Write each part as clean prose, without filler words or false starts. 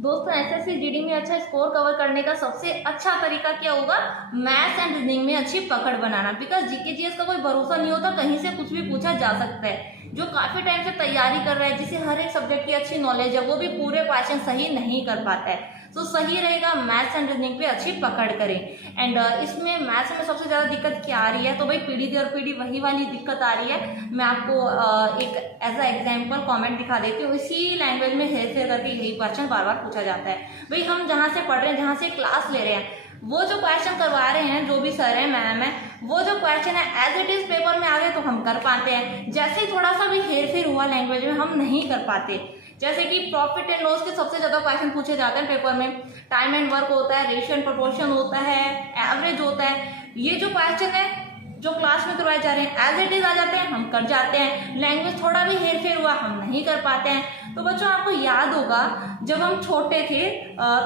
दोस्तों SSC GD में अच्छा स्कोर कवर करने का सबसे अच्छा तरीका क्या होगा? मैथ्स एंड रीजनिंग में अच्छी पकड़ बनाना। बिकॉज जीके जीएस का कोई भरोसा नहीं होता, कहीं से कुछ भी पूछा जा सकता है। जो काफी टाइम से तैयारी कर रहा है, जिसे हर एक सब्जेक्ट की अच्छी नॉलेज है, वो भी पूरे क्वेश्चन सही नहीं कर पाता है। तो सही रहेगा मैथ्स एंड रीजनिंग पे अच्छी पकड़ करें। एंड इसमें मैथ्स में सबसे ज्यादा दिक्कत क्या आ रही है? तो भाई पीडी और पीडी वही वाली दिक्कत आ रही है। मैं आपको एक एज अ एग्जाम्पल कॉमेंट दिखा देती हूँ। इसी लैंग्वेज में हेर फेर करके यही क्वेश्चन बार बार पूछा जाता है। भाई हम जहाँ से पढ़ रहे हैं, जहाँ से क्लास ले रहे हैं, वो जो क्वेश्चन करवा रहे हैं, जो भी सर है मैम है, वो जो क्वेश्चन है एज इट इज पेपर में आ गए तो हम कर पाते हैं। जैसे ही थोड़ा सा भी हेर फेर हुआ लैंग्वेज में, हम नहीं कर पाते। जैसे कि प्रॉफिट एंड लॉस के सबसे ज्यादा क्वेश्चन पूछे जाते हैं पेपर में। टाइम एंड वर्क होता है, रेशियो एंड प्रोपोर्शन होता है, एवरेज होता है। ये जो क्वेश्चन है जो क्लास में करवाए जा रहे हैं एज इट इज आ जाते हैं, हम कर जाते हैं। लैंग्वेज थोड़ा भी हेर फेर हुआ, हम नहीं कर पाते हैं। तो बच्चों आपको याद होगा जब हम छोटे थे,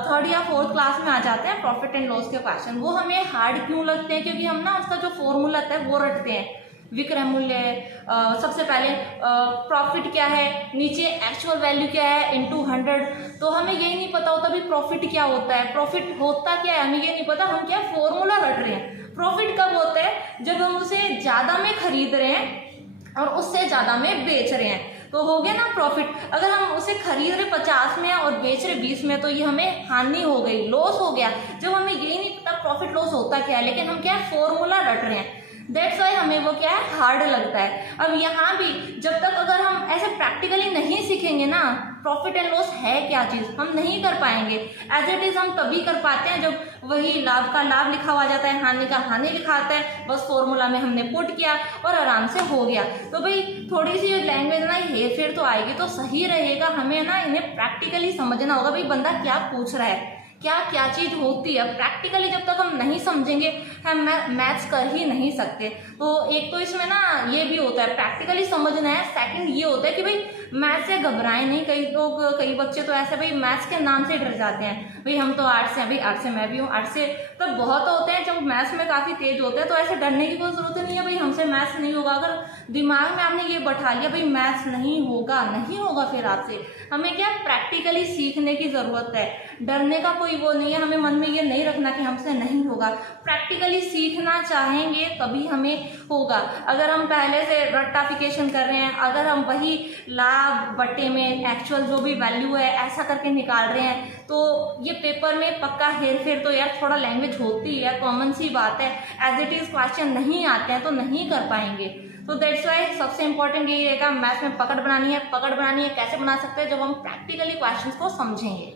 3rd या 4th क्लास में आ जाते हैं प्रॉफिट एंड लॉस के क्वेश्चन। वो हमें हार्ड क्यों लगते हैं? क्योंकि हम ना उसका जो फॉर्मूला है वो रटते हैं। विक्रय मूल्य सबसे पहले प्रॉफिट क्या है, नीचे एक्चुअल वैल्यू क्या है इनटू 100। तो हमें यही नहीं पता होता भी प्रॉफिट क्या होता है, प्रॉफिट होता क्या है, हमें ये नहीं पता। हम क्या फॉर्मूला रट रहे हैं। प्रॉफिट कब होता है? जब हम उसे ज्यादा में खरीद रहे हैं और उससे ज्यादा में बेच रहे हैं, तो हो गया ना प्रॉफिट। अगर हम उसे खरीद रहे 50 में और बेच रहे 20 में, तो ये हमें हानि हो गई, लॉस हो गया। जब हमें यही नहीं पता प्रॉफिट लॉस होता क्या है, लेकिन हम क्या फॉर्मूला रट रहे हैं, दैट्स वाई हमें वो क्या है हार्ड लगता है। अब यहाँ भी जब तक अगर हम ऐसे प्रैक्टिकली नहीं सीखेंगे ना प्रॉफिट एंड लॉस है क्या चीज, हम नहीं कर पाएंगे। एज इट इज हम तभी कर पाते हैं जब वही लाभ का लाभ लिखा हुआ जाता है, हानि का हानि लिखा आता है, बस फॉर्मूला में हमने पुट किया और आराम से हो गया। तो भाई थोड़ी सी लैंग्वेज ना हेर फेर तो आएगी, तो सही रहेगा हमें ना इन्हें प्रैक्टिकली समझना होगा। भाई बंदा क्या पूछ रहा है, क्या क्या चीज होती है। प्रैक्टिकली जब तक हम नहीं समझेंगे हम मैथ्स कर ही नहीं सकते। तो एक तो इसमें ना ये भी होता है प्रैक्टिकली समझना है। सेकंड ये होता है कि भाई मैथ्स से घबराएं नहीं। कई लोग, कई बच्चे तो ऐसे भाई मैथ्स के नाम से डर जाते हैं। भाई हम तो आर्ट्स से हैं, भाई आर्ट्स से मैं भी हूँ, आर्ट्स से तो बहुत होते हैं जो मैथ्स में काफी तेज होते हैं। तो ऐसे डरने की कोई जरूरत नहीं है भाई हमसे मैथ्स नहीं होगा। अगर दिमाग में आपने ये बैठा लिया भाई मैथ्स नहीं होगा, नहीं होगा, फिर आपसे हमें क्या प्रैक्टिकली सीखने की जरूरत है। डरने का कोई वो नहीं है, हमें मन में ये नहीं रखना कि हमसे नहीं होगा। प्रैक्टिकली सीखना चाहेंगे तभी हमें होगा। अगर हम पहले से रट्टाफिकेशन कर रहे हैं, अगर हम वही लाभ बट्टे में एक्चुअल जो भी वैल्यू है ऐसा करके निकाल रहे हैं, तो ये पेपर में पक्का हेर फेर तो यार थोड़ा लैंग्वेज होती है, कॉमन सी बात है। एज इट इज क्वेश्चन नहीं आते हैं तो नहीं कर पाएंगे। तो दैट्स वाई सबसे इंपॉर्टेंट यही रहेगा, मैथ्स में पकड़ बनानी है। पकड़ बनानी है कैसे बना सकते हैं? जब हम प्रैक्टिकली क्वेश्चंस को समझेंगे।